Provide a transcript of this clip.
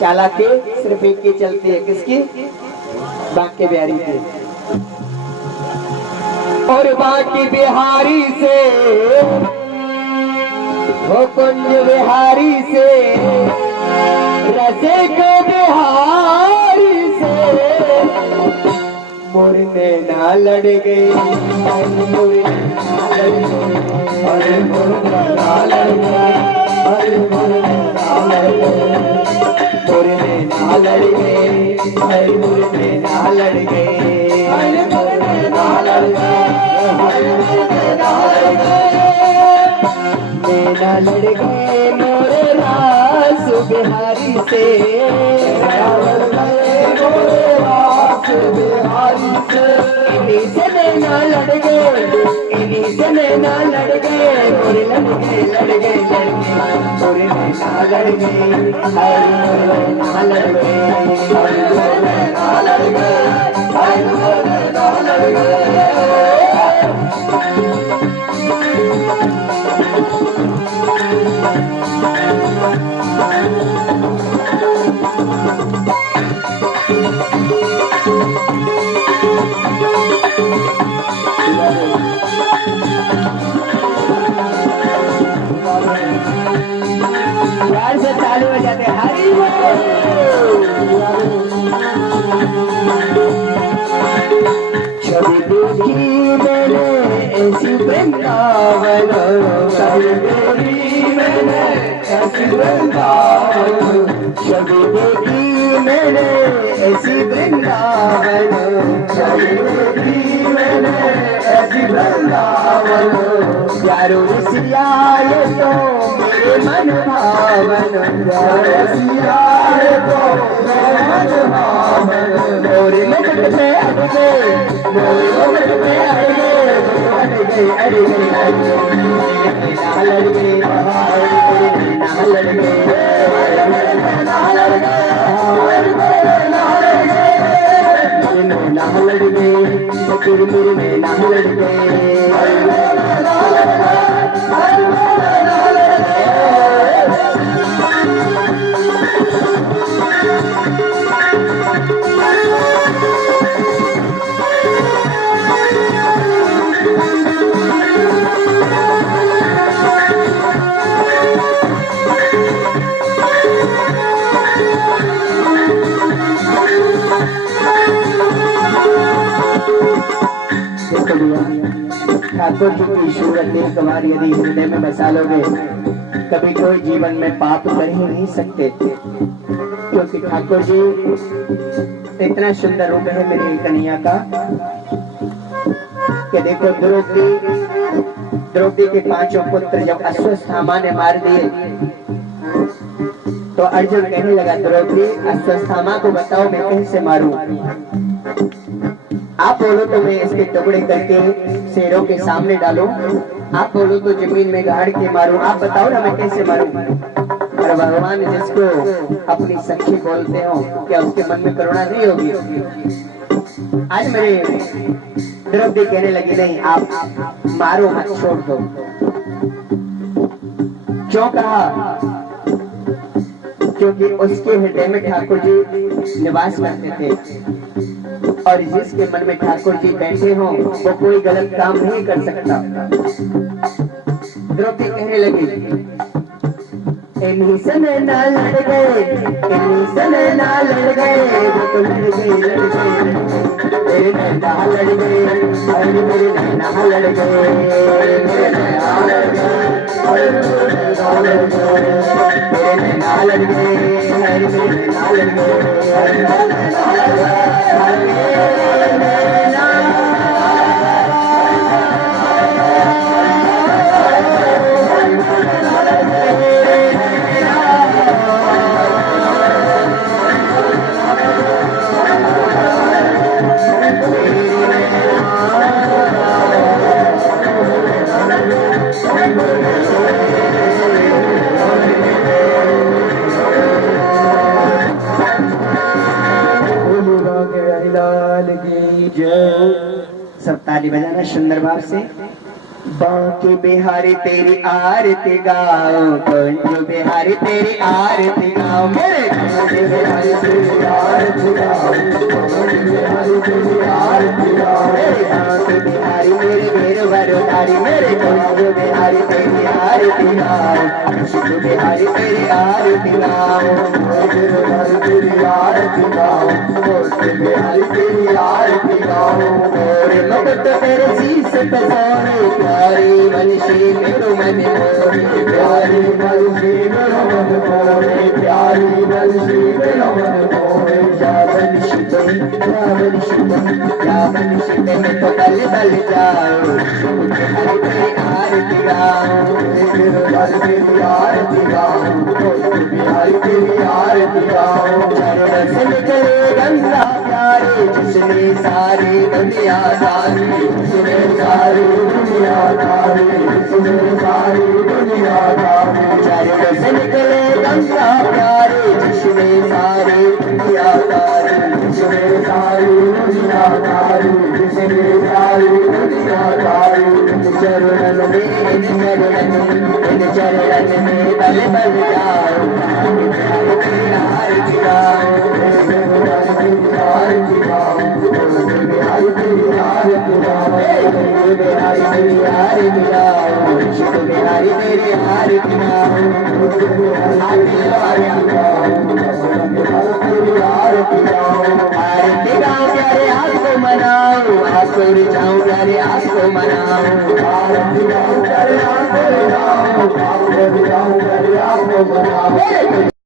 चालाकी सिर्फ एक की चलती है, किसकी? बांके बिहारी की। और बांके बिहारी से हो कुंज बिहारी से, रसे को बिहारी से मुरने ना लड़ गए, मुरने ना लड़ गए, अरे मुरने ना लड़ गए, अरे मुरने ना लड़ गए, मुरने ना लड़ गए, अरे मुरने ना लड़ गए, अरे मुरने ना लड़ गए, अरे मुरने ना लड़ गए, मेरा लड़ गए मोरे रास बिहारी से, लड़ गए मोरे रास बिहारी से, इन्हीं से नैना लड़ गए, इन्हीं से नैना लड़ गए, मोरे लड़ गए लड़ गए लड़ गए, मोरे नैना लड़ गए, हर मोरे नैना लड़ गए, हर मोरे नैना लड़ गए, हर मोरे नैना लड़ गए। प्यार से चालू हो जाते हरी छवि देखी मैंने ऐसी वृंदावन, छवि देखी मैंने ऐसी वृंदावन, छवि देखी मैंने ऐसी वृंदावन, छवि देखी मैंने ऐसी वृंदावन, प्यारो रसिया ये तो मेरे मन भावन, प्यारो रसिया ये तो मेरे मन भावन, मोरे मुकुट में अड़ गए, मोरे मुकुट में अड़ गए, अड़ गए अड़ गए, ना लड़ गए, ना लड़ गए, ना लड़ गए, ना लड़ गए, फकीर मेरे में ना लड़ गए, ठाकुर जी की सूरत एक बार यदि हृदय में बसा लोगे, कभी कोई जीवन में पाप कर ही नहीं सकते, क्योंकि ठाकुर जी इतना सुंदर रूप है मेरी कन्हैया का कि देखो द्रौपदी के पांचों पुत्र जब अश्वत्थामा ने मार दिए तो अर्जुन कहने लगा, द्रौपदी अश्वत्थामा को बताओ मैं कैसे मारूं, आप बोलो तो मैं इसके टुकड़े करके शेरों के सामने डालूं, आप बोलो तो जमीन में गाड़ के मारूं, आप बताओ ना मैं कैसे मारूं। और भगवान जिसको अपनी सखी बोलते हो, क्या उसके मन में करुणा नहीं होगी? आज मेरे द्रौपदी कहने लगी, नहीं आप मारो मत, छोड़ दो। क्यों कहा? क्योंकि उसके हृदय में ठाकुर जी निवास करते थे, और जिसके मन में ठाकुर जी बैठे हो वो कोई गलत काम नहीं कर सकता। द्रौपदी कहने लगी, इन्हीं से नैना लड़ गए, इन्हीं से नैना लड़ गए, वो तो लड़ गए लड़ गए, मेरे नैना लड़ गए, अरे मेरे नैना लड़ गए, मेरे नैना लड़ गए, अरे मेरे नैना लड़ गए, मेरे नैना लड़ गए, अरे मेरे नैना लड़ गए, अरे मेरे नैना लड़ गए, सब ताली बजाना सुंदर भाव से। बांके बिहारी तेरी आरती गाओ, कुंज बिहारी तेरी आरती गाओ, मेरे तेरे हरि तेरी आरती गाओ, तेरे हरि तेरी आरती गाओ, बिहारी मेरे मेरे वरदारी मेरे गोविंद बिहारी तेरी आरती गाओ, बिहारी तेरी आरती गाओ, तेरे हरि तेरी आरती गाओ, बिहारी तेरी आरती गाओ, मोरे मदद तेरे शीश पे सोने प्यारी मनशी मेरो मन मोरे, प्यारी मनशी मेरो मन मोरे, प्यारी मनशी मेरो मन मोरे, क्या मनशी तुम क्या मनशी तुम क्या मनशी तुम तो बल बल जाओ, हरि तेरी आरती गाओ, हरि तेरी आरती गाओ, हरि तेरी आरती गाओ, चरण से निकले गंगा प्यारे जिसने सारी दुनिया तारी, जिसने सारी दुनिया तारी, जिसने सारी दुनिया तारी, चरण से निकले गंगा प्यारे जिसने सारी दुनिया तारी, जिसने सारी दुनिया तारी, जिसने सारी दुनिया तारी, चरणन में इन चरणन में बल बल जाओ, आरती गाओ, आरती गाओ, बिहारी तेरी आरती गाओ, बिहारी तेरी आरती गाओ, बिहारी तेरी आरती गाओ, आरती गाओ, आरती गाओ प्यारे आपको मनाओ, आपको रिझाओ प्यारे आपको मनाओ, आरती गाओ प्यारे आपको रिझाओ, आपको रिझाओ प्यारे आपको मनाओ।